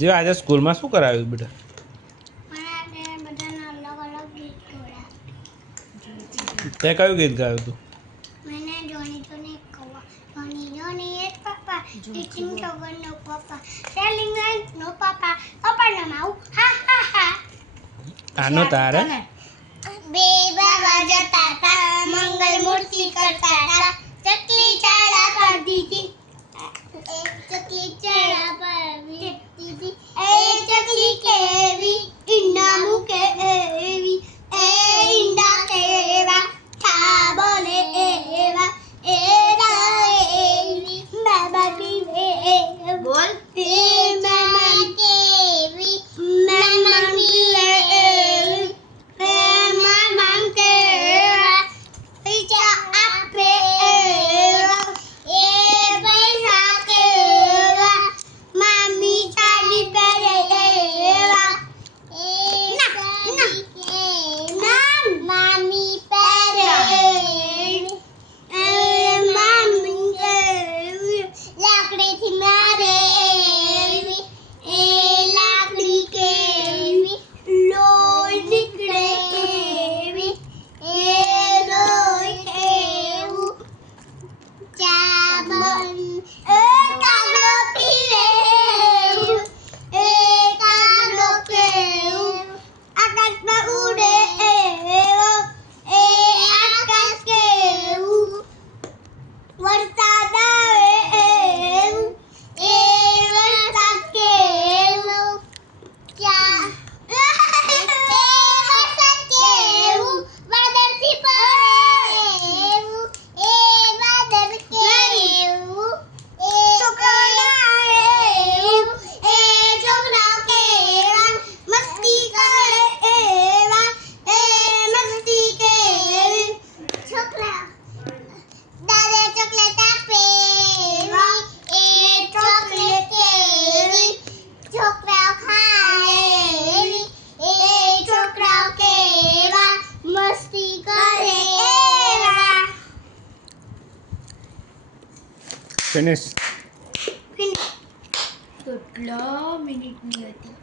જે આજે સ્કૂલમાં શું કરાવ્યું બેટા? તે કયું ગીત ગાયું તું? मैंने जोनी जोनी कौवा जोनी जोनी एक papa teaching tower no papa telling line no papa papa ना माऊ हा हा हा આનો તારે बे बाबा जता था मंगल मूर्ति करता था चकली चाड़ा पर दीदी एक चकली चाड़ा पर दीदी एक चकली केवी इंडा मुके एवी ए इंडा केवा था बोले एवा एरा एवी बाबा बीवे बोल ए मामा केवी मामा बीवे ए मामा केवा पीछा आपे एवा ए पैसा केवा मामी साड़ी पहने एवा ए साड़ी केवा मामी पहने मामी लाकड़ी थी मारे ए लाकड़ी केवी लोई निकले एवी ए लोई केवू चाबन ए कागलो पीवे ए कागलो केवू आकाश में उड़े एवो ए आकाश केवू वरसाद आवे एवू ए वरसाद केवू क्या ए वरसाद केवू वादळ થી પડે એવુ એ વાદળ કેવું એ છોકરા એવું એ છોકરા કેવા મસ્તી કરે એવા એ મસ્તી કેવી છોકરા દાદા ચોકલેટ આપે એ ચોકલેટ કેવી છોકરાઓ ખાય એ છોકરાઓ કેવા મસ્તી કરે એવા ફિનિશ કેટલા મિનિટની હતી